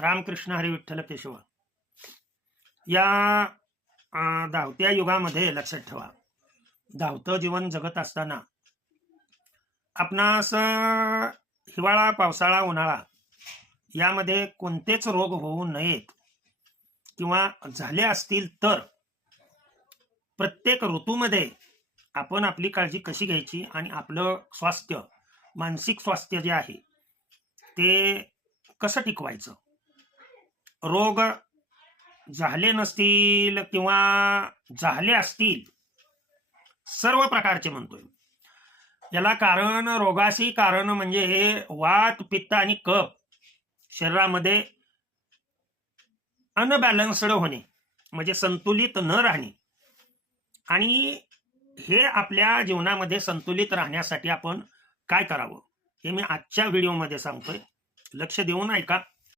रामकृष्ण हरी विठ्ठल केशव. या धावत्या युगामध्ये लक्षात ठेवा, धावतं जीवन जगत असताना आपणास हिवाळा, पावसाळा, उन्हाळा यामध्ये कोणतेच रोग होऊ नयेत किंवा झाले असतील तर प्रत्येक ऋतूमध्ये आपण आपली काळजी कशी घ्यायची आणि आपलं स्वास्थ्य, मानसिक स्वास्थ्य जे आहे ते कसं टिकवायचं. रोग झाले नसतील किंवा झाले असतील सर्व प्रकारचे म्हणतोय, याला कारण, रोगाशी कारण म्हणजे वात, पित्त आणि कफ शरीरामध्ये अनबॅलन्स्ड होणे, म्हणजे संतुलित न राहणे. आणि हे आपल्या जीवनामध्ये संतुलित राहण्यासाठी आपण काय करावं हे मी आजच्या व्हिडिओमध्ये सांगतोय. लक्ष देऊन ऐका.